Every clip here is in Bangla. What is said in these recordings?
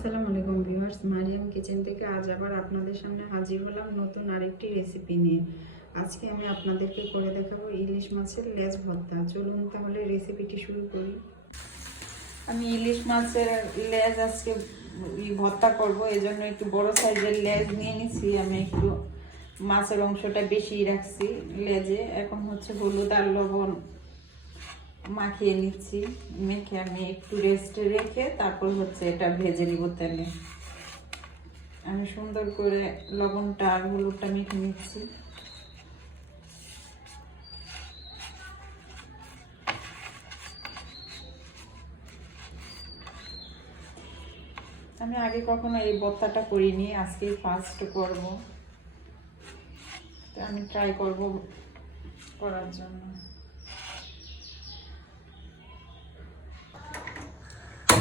আসসালামু আলাইকুম ভিউয়ার্স, মারিয়াম কিচেন থেকে আজ আবার আপনাদের সামনে হাজির হলাম নতুন আরেকটি রেসিপি নিয়ে। আজকে আমি আপনাদেরকে করে দেখাবো ইলিশ মাছের লেজ ভর্তা। চলুন তাহলে রেসিপিটি শুরু করি। আমি ইলিশ মাছের লেজ আজকে ভর্তা করব, এজন্য একটু বড় সাইজের লেজ নিয়ে নিছি। আমি একটু মাছের অংশটা বেশি রাখছি লেজে। এখন হচ্ছে হলুদ আর লবণ মাখিয়ে নিচ্ছি। মেখে আমি একটু রেস্টে রেখে তারপর হচ্ছে এটা ভেজে নিব তেলে। আমি সুন্দর করে লবণটা আর হলুদটা মেখে নিচ্ছি। আমি আগে কখনো এই বত্তাটা করিনি, আজকেই ফার্স্ট করব। তো আমি ট্রাই করব করার জন্য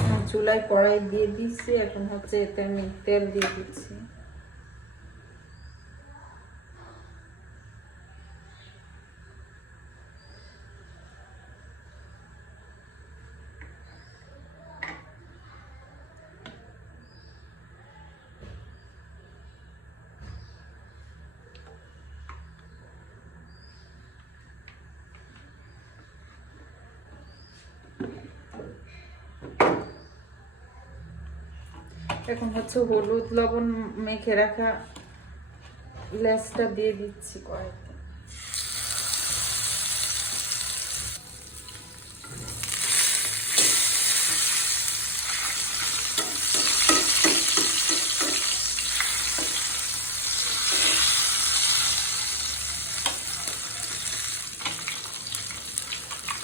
আমার চুলায় কড়াই দিয়ে দিচ্ছি এখন হচ্ছে এতে আমি তেল দিয়ে দিচ্ছি। এখন হচ্ছে হলুদ লবণ মেখে রাখা লেসটা দিয়ে দিচ্ছি কয়েকটা।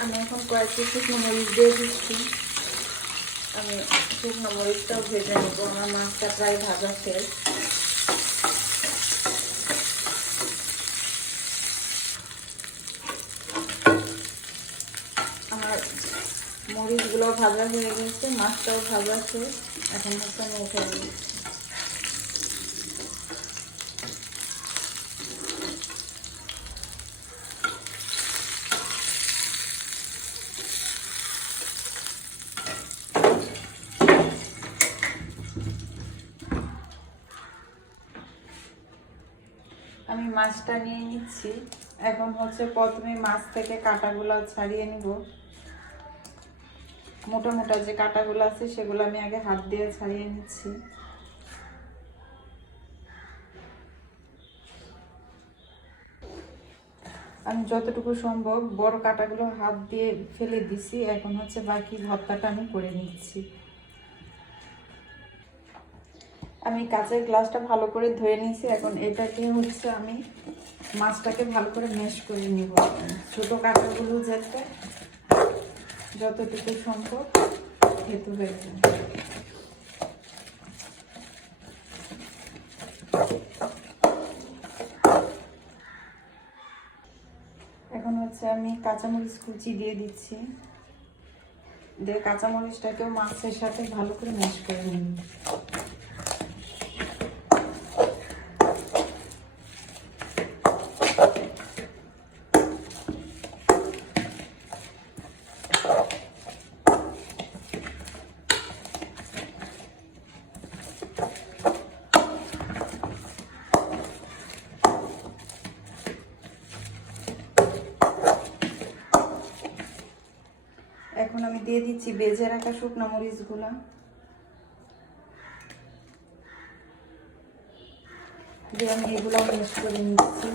আমি এখন কয়েকটি শুকনো মরিচ দিয়ে দিচ্ছি। আমি শুকনো মরিচটাও ভেজে নেব। আমার মাছটা প্রায় ভাজা শেষ। আমার মরিচগুলো ভাজা হয়ে গেছে, মাছটাও ভাজা শেষ। এখন হচ্ছে আমি উঠে নিই আমি মাছটা নিয়ে নিচ্ছি। এখন হচ্ছে প্রথমে মাছ থেকে কাঁটাগুলো ছাড়িয়ে নিব। মোটা মোটা যে কাঁটাগুলো আছে, সেগুলো আমি আগে হাত দিয়ে ছাড়িয়ে নিচ্ছি। আমি যতটুকু সম্ভব বড় কাঁটাগুলো হাত দিয়ে ফেলে দিছি। এখন হচ্ছে বাকি ভর্তাটা আমি করে নিচ্ছি। আমি কাঁচের গ্লাসটা ভালো করে ধুয়ে নিয়েছি। এখন এটাকে হচ্ছে আমি মাছটাকে ভালো করে মেশ করে নিব। ছোট কাঁটাগুলো যাতে যতটুকু সম্ভব খেতে হয়ে যায়। এখন হচ্ছে আমি কাঁচামরিচ কুচি দিয়ে দিচ্ছি। দিয়ে কাঁচামরিচটাকেও মাছের সাথে ভালো করে মেশ করে নিব এখন আমি দিয়ে দিচ্ছি বেজে রাখা শুকনো মরিচগুলো। দিয়ে আমি এগুলো মিক্স করে নিচ্ছি।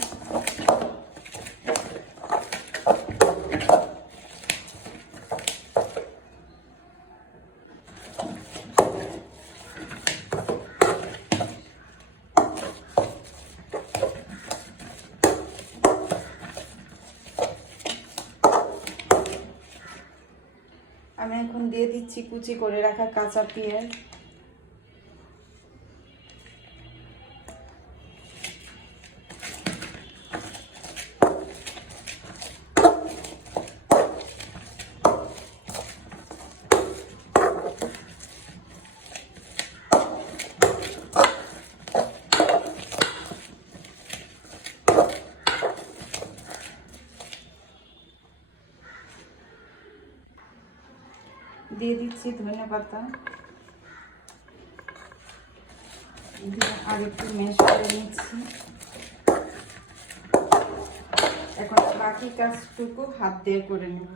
আমি এখন দিয়ে দিচ্ছি কুচি করে রাখা কাঁচা পেঁয়াজ। দিয়ে দিচ্ছি, ধনে পাতা। দিয়ে আর একটু মেশ করে নিচ্ছি। এখন বাকি কাজটুকু হাত দিয়ে করে নেব।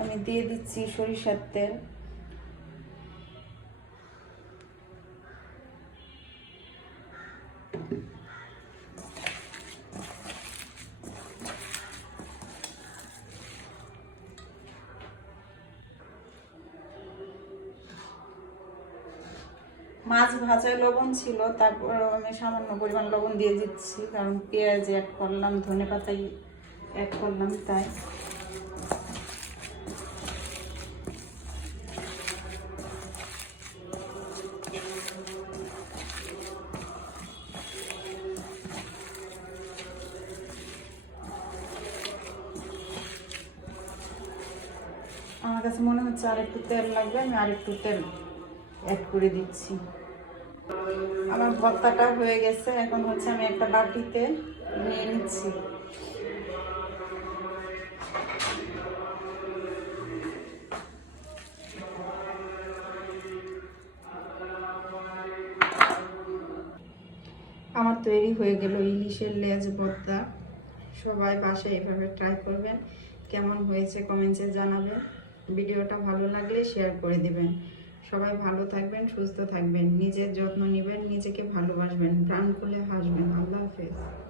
আমি দিয়ে দিচ্ছি সরিষার তেল। মাছ ভাজায় লবণ ছিল, তারপর আমি সামান্য পরিমাণ লবণ দিয়ে দিচ্ছি, কারণ পেঁয়াজ অ্যাড করলাম, ধনে পাতাই অ্যাড করলাম, তাই। আমার কাছে মনে হচ্ছে আর একটু তেল লাগবে, আমি আর একটু তেল অ্যাড করে দিচ্ছি। আমার ভর্তাটা হয়ে গেছে, এখন হচ্ছে আমি একটা বাটিতে নিয়ে নিচ্ছি। আমার তৈরি হয়ে গেল ইলিশের লেজ ভর্তা। সবাই বাসায় এভাবে ট্রাই করবেন, কেমন হয়েছে কমেন্টসে জানাবেন। ভিডিওটা ভালো লাগলে শেয়ার করে দিবেন। সবাই ভালো থাকবেন, সুস্থ থাকবেন। নিজের যত্ন নেবেন, নিজেকে ভালোবাসবেন, প্রাণ খুলে হাসবেন। আল্লাহ হাফেজ।